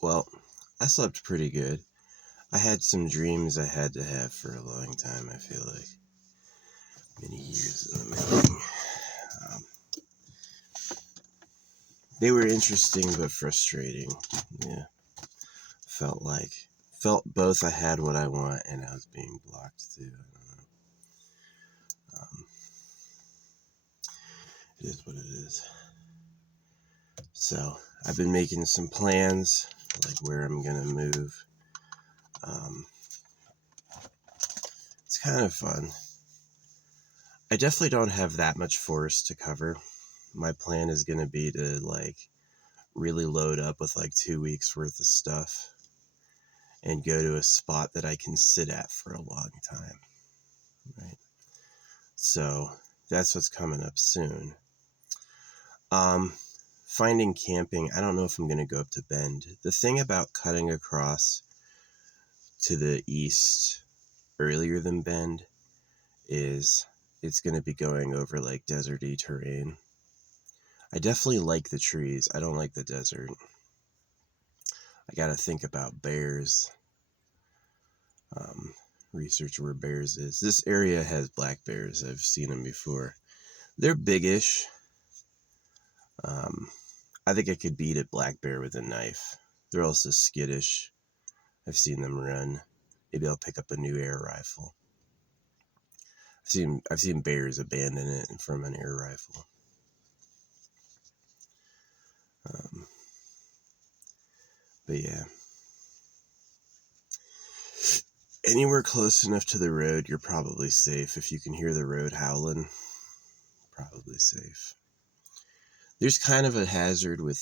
Well, I slept pretty good. I had some dreams I had to have for a long time, I feel like. Many years in the making. Um, they were interesting but frustrating. Yeah. Felt both I had what I want and I was being blocked too. I don't know. Um, it is what it is. So, I've been making some plans, like where I'm gonna move. Um, it's kind of fun. I definitely don't have that much forest to cover. My plan is going to be to really load up with 2 weeks worth of stuff and go to a spot that I can sit at for a long time, right? So that's what's coming up soon. Um, Finding camping, I don't know if I'm going to go up to Bend. The thing about cutting across to the east earlier than Bend is it's going to be going over deserty terrain. I definitely like the trees. I don't like the desert. I got to think about bears. Um, Research where bears is. This area has black bears. I've seen them before. They're biggish. Um, I think I could beat a black bear with a knife. They're also skittish. I've seen them run. Maybe I'll pick up a new air rifle. I've seen bears abandon it from an air rifle. Um, but yeah. Anywhere close enough to the road, you're probably safe. If you can hear the road howling, probably safe. There's kind of a hazard with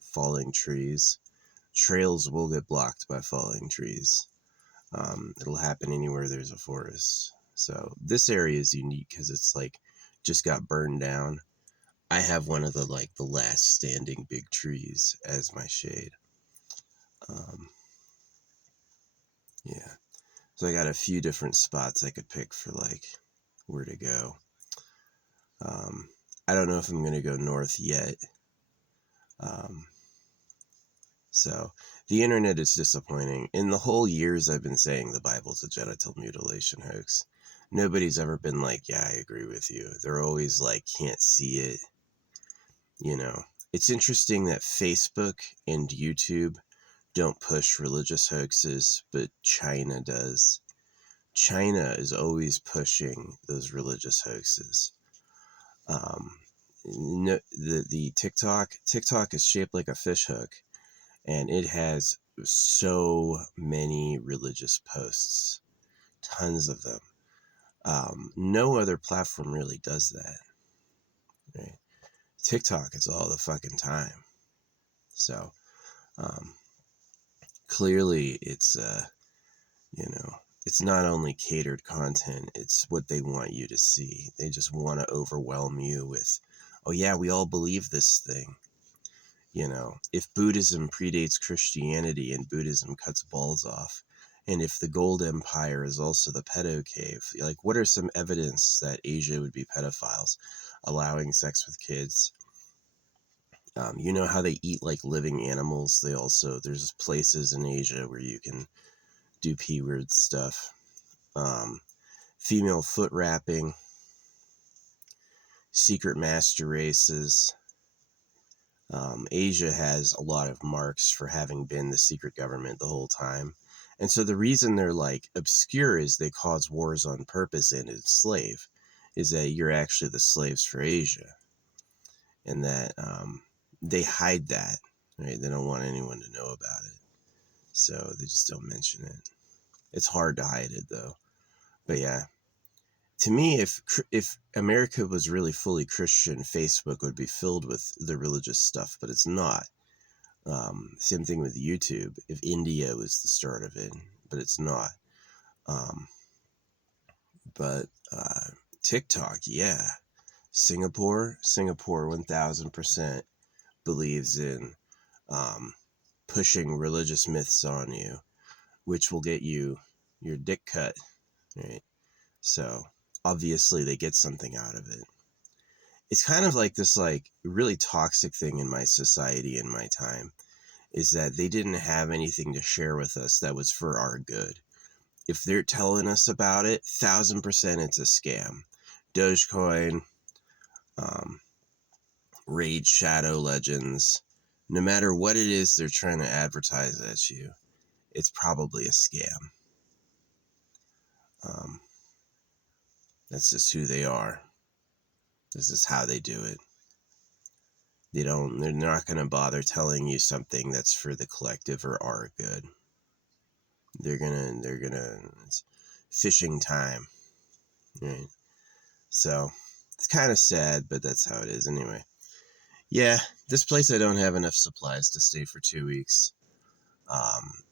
falling trees. Trails will get blocked by falling trees. It'll happen anywhere there's a forest. So this area is unique because it's just got burned down. I have one of the last standing big trees as my shade. Yeah. So I got a few different spots I could pick for where to go. I don't know if I'm going to go north yet. So the internet is disappointing. In the whole years I've been saying the Bible's a genital mutilation hoax, nobody's ever been like, yeah, I agree with you. They're always can't see it. It's interesting that Facebook and YouTube don't push religious hoaxes, but China does. China is always pushing those religious hoaxes. No, the TikTok is shaped like a fish hook, and it has so many religious posts, tons of them. No other platform really does that, right? TikTok is all the fucking time. So clearly it's it's not only catered content, it's what they want you to see. They just want to overwhelm you with, oh yeah, we all believe this thing. If Buddhism predates Christianity and Buddhism cuts balls off, and if the Gold Empire is also the pedo cave, what are some evidence that Asia would be pedophiles, allowing sex with kids? You know how they eat living animals? There's places in Asia where you can do P-word stuff. Female foot wrapping, secret master races. Asia has a lot of marks for having been the secret government the whole time. And so the reason they're obscure is they cause wars on purpose and enslave, is that you're actually the slaves for Asia. And that they hide that, right? They don't want anyone to know about it. So they just don't mention it. It's hard to hide it though. But yeah. To me, if America was really fully Christian, Facebook would be filled with the religious stuff, but it's not. Same thing with YouTube. If India was the start of it, but it's not. But TikTok, yeah. Singapore 1000% believes in pushing religious myths on you, which will get you your dick cut, right? So obviously they get something out of it. It's kind of like this really toxic thing in my society in my time is that they didn't have anything to share with us that was for our good. If they're telling us about it, 1,000% it's a scam. Dogecoin, Raid Shadow Legends, no matter what it is they're trying to advertise at you, it's probably a scam. That's just who they are. This is how they do it. They're not going to bother telling you something that's for the collective or our good. They're gonna, it's fishing time, right? So, it's kind of sad, but that's how it is anyway. Yeah, this place I don't have enough supplies to stay for 2 weeks.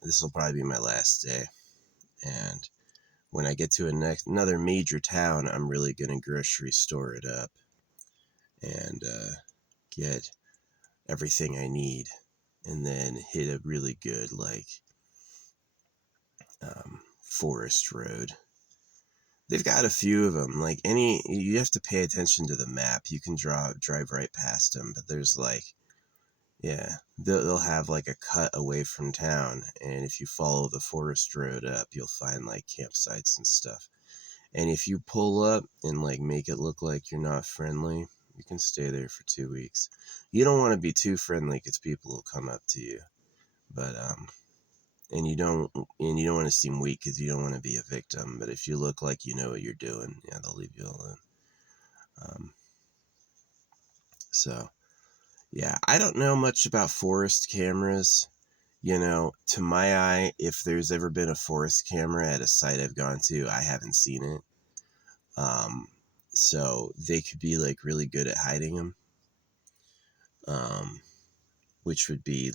This will probably be my last day. And when I get to another major town, I'm really going to grocery store it up and get everything I need, and then hit a really good forest road. They've got a few of them. You have to pay attention to the map. You can drive right past them, but there's they'll have a cut away from town, and if you follow the forest road up, you'll find campsites and stuff. And if you pull up and make it look like you're not friendly, you can stay there for 2 weeks. You don't want to be too friendly because people will come up to you, but and you don't want to seem weak because you don't want to be a victim. But if you look like you know what you're doing, yeah, they'll leave you alone. So yeah, I don't know much about forest cameras. To my eye, if there's ever been a forest camera at a site I've gone to, I haven't seen it. So they could be really good at hiding them. Which would be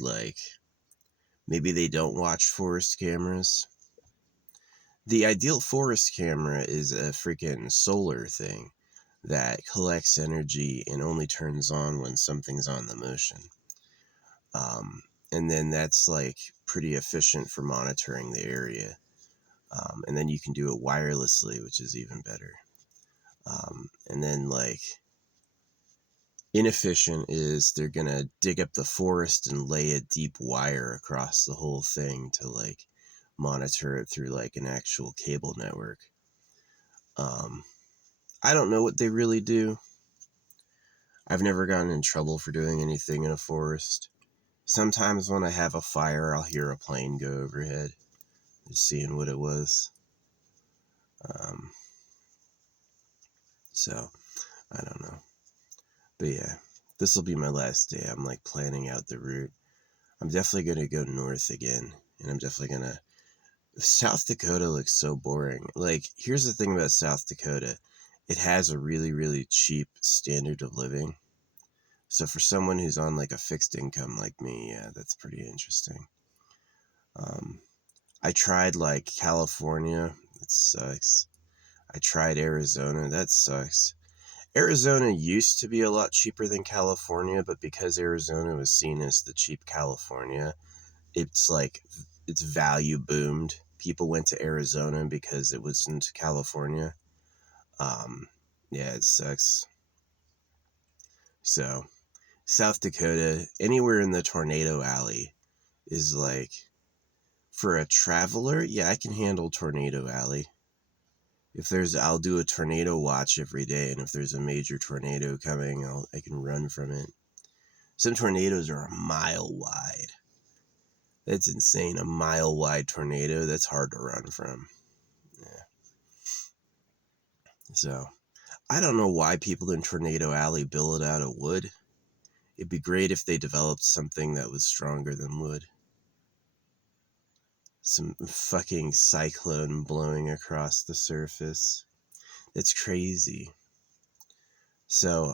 maybe they don't watch forest cameras. The ideal forest camera is a freaking solar thing that collects energy and only turns on when something's on the motion. And then that's pretty efficient for monitoring the area. And then you can do it wirelessly, which is even better. And then inefficient is they're gonna dig up the forest and lay a deep wire across the whole thing to monitor it through an actual cable network. I don't know what they really do. I've never gotten in trouble for doing anything in a forest. Sometimes when I have a fire, I'll hear a plane go overhead, just seeing what it was. So, I don't know. But yeah, this will be my last day. I'm planning out the route. I'm definitely going to go north again, and I'm definitely going to... South Dakota looks so boring. Here's the thing about South Dakota. It has a really, really cheap standard of living. So for someone who's on a fixed income like me, yeah, that's pretty interesting. I tried California. It sucks. I tried Arizona. That sucks. Arizona used to be a lot cheaper than California, but because Arizona was seen as the cheap California, it's its value boomed. People went to Arizona because it wasn't California. Yeah, it sucks. So, South Dakota, anywhere in the Tornado Alley is for a traveler, yeah, I can handle Tornado Alley. I'll do a tornado watch every day, and if there's a major tornado coming, I can run from it. Some tornadoes are a mile wide. That's insane. A mile wide tornado, that's hard to run from. Yeah. So, I don't know why people in Tornado Alley build it out of wood. It'd be great if they developed something that was stronger than wood. Some fucking cyclone blowing across the surface. It's crazy. So,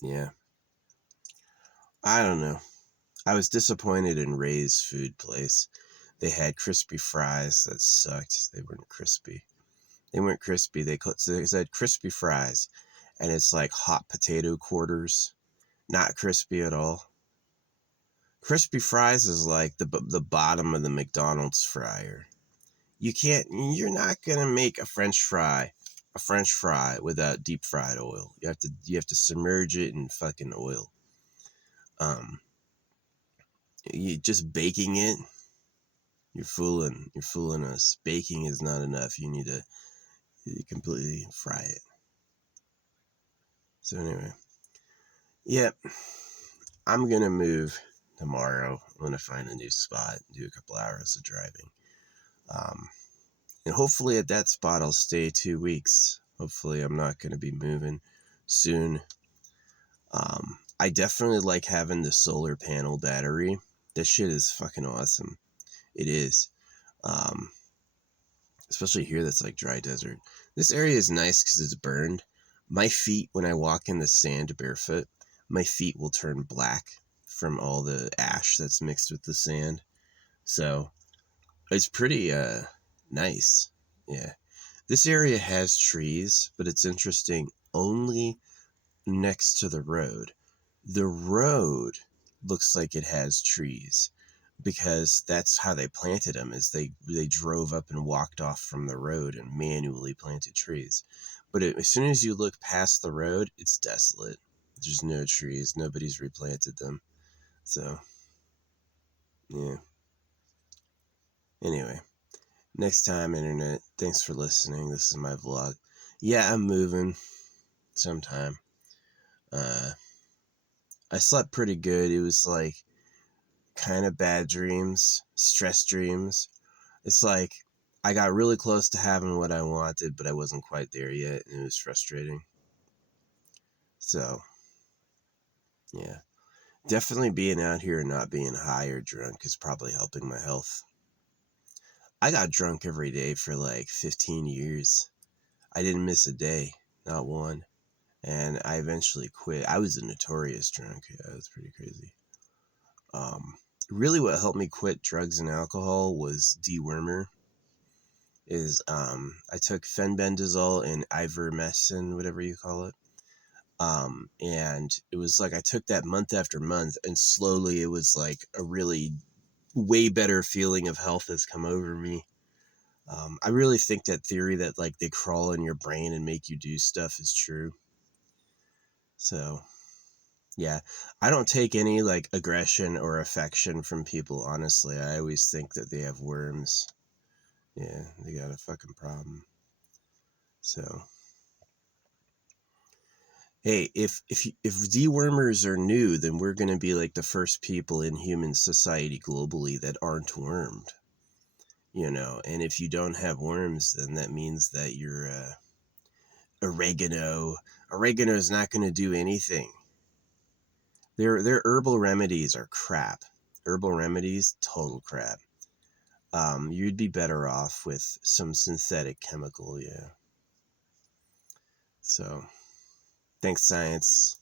yeah. I don't know. I was disappointed in Ray's food place. They had crispy fries that sucked. They weren't crispy. They said crispy fries, and it's hot potato quarters. Not crispy at all. Crispy fries is the bottom of the McDonald's fryer. You're not gonna make a French fry without deep fried oil. You have to submerge it in fucking oil. You just baking it, you're fooling us. Baking is not enough. You need to completely fry it. So anyway, yeah, I'm gonna move tomorrow. I'm gonna find a new spot, do a couple hours of driving. Um, and hopefully at that spot I'll stay 2 weeks. Hopefully I'm not gonna be moving soon. I definitely like having the solar panel battery. That shit is fucking awesome. It is. Um, Especially here that's like dry desert. This area is nice because it's burned. My feet, when I walk in the sand barefoot, my feet will turn black from all the ash that's mixed with the sand. So it's pretty nice. Yeah. This area has trees, but it's interesting only next to the road. The road looks like it has trees because that's how they planted them, is they drove up and walked off from the road and manually planted trees. But as soon as you look past the road, it's desolate. There's no trees. Nobody's replanted them. So, yeah. Anyway, next time, Internet, thanks for listening. This is my vlog. Yeah, I'm moving sometime. Uh, I slept pretty good. It was like kind of bad dreams, stress dreams. It's like I got really close to having what I wanted, but I wasn't quite there yet, and it was frustrating. So, yeah. Definitely being out here and not being high or drunk is probably helping my health. I got drunk every day for like 15 years. I didn't miss a day, not one. And I eventually quit. I was a notorious drunk. Yeah, it was pretty crazy. Um, Really what helped me quit drugs and alcohol was dewormer. I took fenbendazole and ivermectin, whatever you call it. And it was like I took that month after month, and slowly it was like a really way better feeling of health has come over me. I really think that theory that like they crawl in your brain and make you do stuff is true. So yeah, I don't take any like aggression or affection from people, honestly. I always think that they have worms. Yeah, they got a fucking problem. So hey, if dewormers are new, then we're going to be like the first people in human society globally that aren't wormed, you know. And if you don't have worms, then that means that you're oregano. Oregano is not going to do anything. Their herbal remedies are crap. Herbal remedies, total crap. You'd be better off with some synthetic chemical, yeah. So, thanks, science.